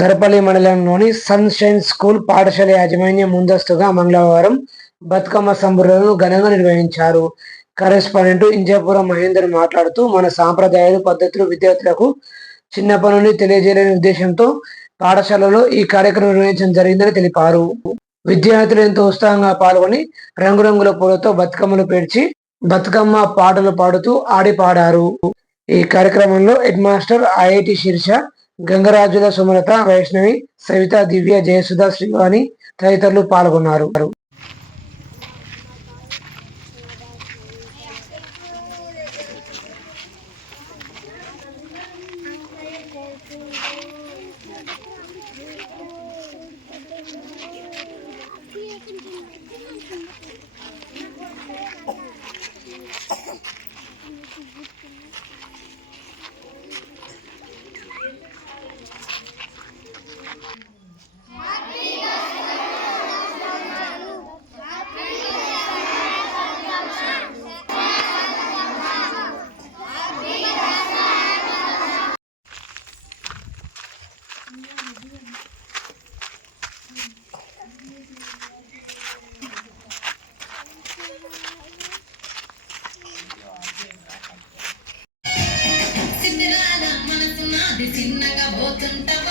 దర్పల్లి మండలంలోని sunshine school పాఠశాల యాజమాన్యం ముందస్తుగా మంగళవారం బతుకమ్మ సంబురాలను ఘనంగా నిర్వహించారు. కరెస్పాండెంట్ ఇంజాపురం మహేందర్ మాట్లాడుతూ మన సాంప్రదాయాలు పద్ధతులు విద్యార్థులకు చిన్నప్పటి నుండి తెలియజేయాలనే ఉద్దేశంతో పాఠశాలలో ఈ కార్యక్రమం నిర్వహించడం జరిగిందని తెలిపారు. విద్యార్థులు ఎంతో ఉత్సాహంగా పాల్గొని రంగురంగుల పూలతో బతుకమ్మలు పేర్చి బతుకమ్మ పాటలు పాడుతూ ఆడి పాడారు. ఈ కార్యక్రమంలో హెడ్ మాస్టర్ ఐఐటి శీర్ష గంగరాజుల సుమలత వైష్ణవి సవిత దివ్య జయసుధ శ్రీవాణి తదితరులు పాల్గొన్నారు. చిన్నగా పోతుంటాం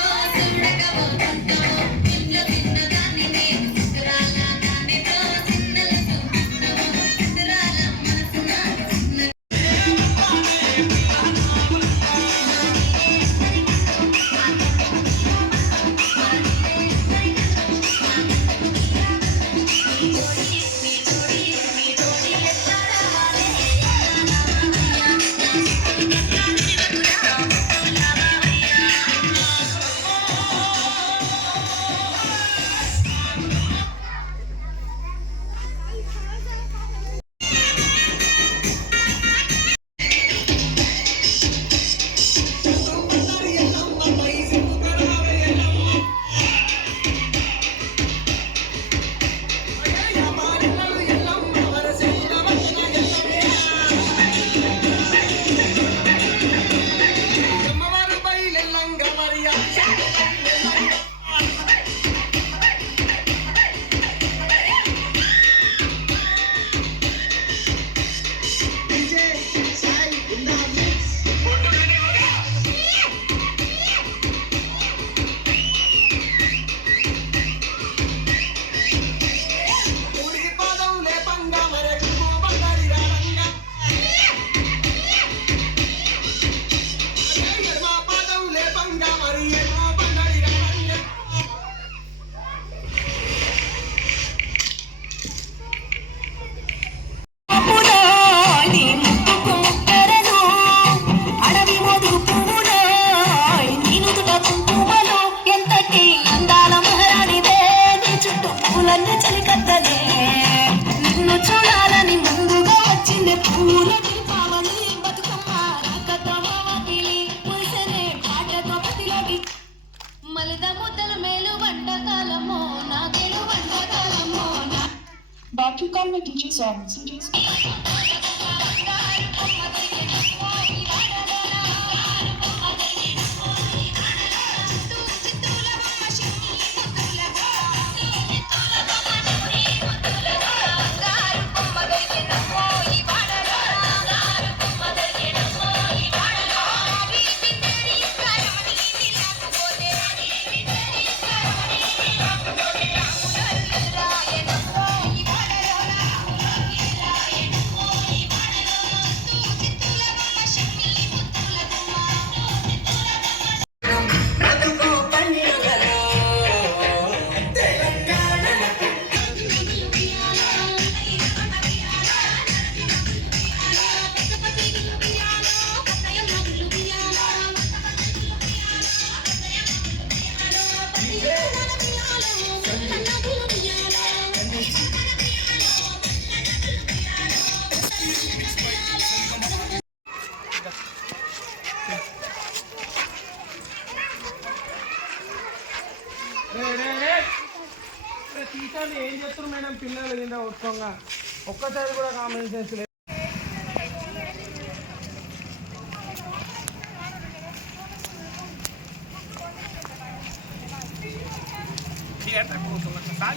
Bate o carro aqui, diz homem. టీచర్లు ఏం చేస్తారు మేడం పిల్లలు కింద ఉత్సవంగా ఒక్కసారి కూడా కామన్ సెన్స్ లేదు పోతున్నా